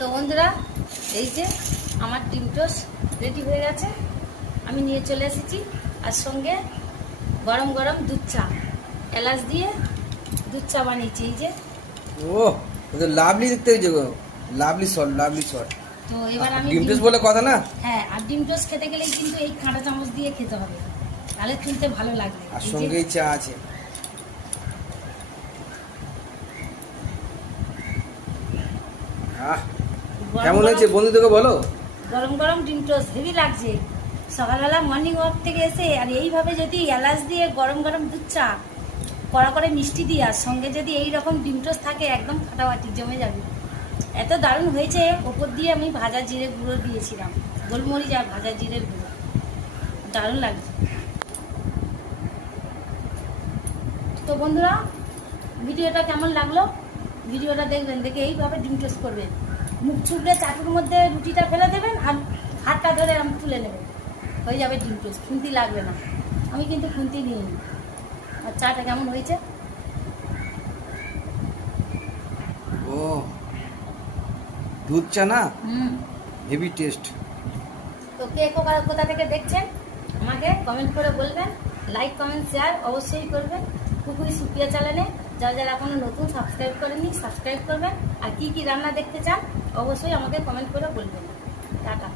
তো বন্ধুরা, এই যে আমার ডিম টোস্ট রেডি হয়ে গেছে। আমি নিয়ে চলে এসেছি, আর সঙ্গে গরম গরম দুধ চা, এলাচ দিয়ে দুধ চা বানিয়েছি। এই যে লাভলি দেখতে হয়েছে গো, লাভলি শট। তো এবার আমি ডিম টোস্ট বলে কথা না। হ্যাঁ, আর ডিম টোস্ট খেতে গেলেই কিন্তু এই কাঁটা চামচ দিয়ে খেতে হবে, তাহলে তুলতে ভালো লাগবে। আর সঙ্গেই চা আছে। কেমন হয়েছে বন্ধুদেরকে বলো। গরম গরম ডিম টোস্ট হেভি লাগছে। সকালবেলা মর্নিং ওয়াক থেকে এসে আর এইভাবে যদি এলাচ দিয়ে গরম গরম দুধ চা, কড়া করে মিষ্টি দিয়ে, আর সঙ্গে যদি এই রকম ডিম টোস্ট থাকে, একদম ফাটাফাটি জমে যাবে। এত দারুণ হয়েছে। ওপর দিয়ে আমি ভাজা জিরে গুঁড়ো দিয়েছিলাম, গোলমরিচ আর ভাজা জিরের গুঁড়ো, দারুণ লাগছে। তো বন্ধুরা, ভিডিওটা কেমন লাগলো? ভিডিওটা দেখবেন, দেখে এইভাবে ডিম টোস্ট করবেন। মুখ চুপড়ে চাটুর মধ্যে রুটিটা ফেলে দেবেন, আর হাতটা ধরে আমি তুলে নেবেন, হয়ে যাবে ডিম টোস্ট। খুন্তি লাগবে না, আমি কিন্তু খুন্তি নিইনি। আর চাটা কেমন হয়েছে? ও দুধ চা না, হুম। Heavy taste. তো কে কোথা থেকে দেখছেন আমাকে কমেন্ট করে বলবেন। লাইক কমেন্ট শেয়ার অবশ্যই করবেন। পুকুরি সুপিয়া চ্যানেলে যারা যারা এখনো নতুন সাবস্ক্রাইব করেননি, সাবস্ক্রাইব করবেন। আর কি কি রান্না দেখতে চান অবশ্যই আমাকে কমেন্ট করে বলবেন। টাটা।